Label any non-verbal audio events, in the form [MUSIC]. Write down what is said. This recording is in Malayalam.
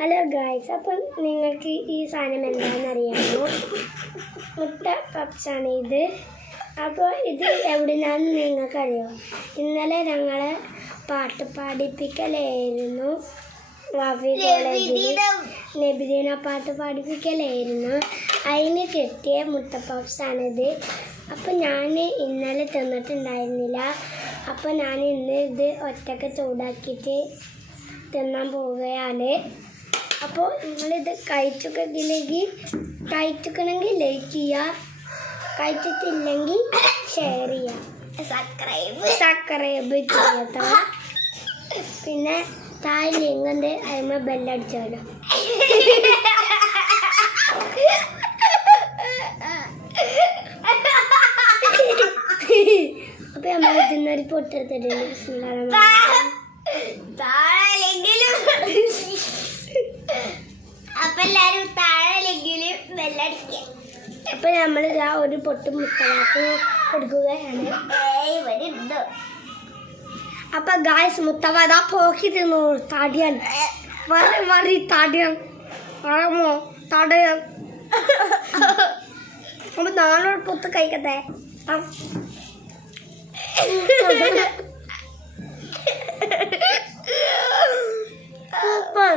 ഹലോ ഗായ്സ് അപ്പം നിങ്ങൾക്ക് ഈ സാധനം എന്താണെന്ന് അറിയാമോ? മുട്ട പപ്സാണ് ഇത്. അപ്പോൾ ഇത് എവിടുന്നാന്ന് നിങ്ങൾക്കറിയോ? ഇന്നലെ ഞങ്ങൾ പാട്ട് പാടിപ്പിക്കലായിരുന്നു. വാഫി കോളേജിൽ നബിദീന പാട്ട് പാടിപ്പിക്കലായിരുന്നു. അതിന് കിട്ടിയ മുട്ട പപ്സാണിത്. അപ്പോൾ ഞാൻ ഇന്നലെ തിന്നിട്ടുണ്ടായിരുന്നില്ല. അപ്പോൾ ഞാൻ ഇന്ന് ഇത് ഒറ്റയ്ക്ക് ചൂടാക്കിയിട്ട് തിന്നാൻ പോവുകയാണ്. അപ്പോൾ നിങ്ങളിത് കഴിച്ചിട്ടില്ലെങ്കിൽ കഴിച്ചിക്കണമെങ്കിൽ ലൈക്ക് ചെയ്യുക. കഴിച്ചിട്ടില്ലെങ്കിൽ ഷെയർ ചെയ്യുക. സബ്സ്ക്രൈബ് സബ്സ്ക്രൈബ് ചെയ്യാത്ത പിന്നെ താഴെ ലിങ്കുണ്ട് അതിന്മേൽ ബെല്ലടിച്ചാലോ [LAUGHS] അപ്പോൾ നമ്മൾ ഇതിന്നൊരു പൊട്ടെടുത്തിട്ടുണ്ട് അപ്പൊ നമ്മൾ ആ ഒരു പൊട്ട് മുത്തലാക്ക് കൊടുക്കുകയാണ് അപ്പൊ ഗായസ് മുത്തവ ഇതാ പോക്കി തിന്നു താടിയാൻ. വളരെ മറി താടിയാൻ. വളമോ തടയാൻ. അപ്പൊ നാളോട് പൊത്ത് കഴിക്കട്ടെ. [LAUGHS] സൂപ്പർ.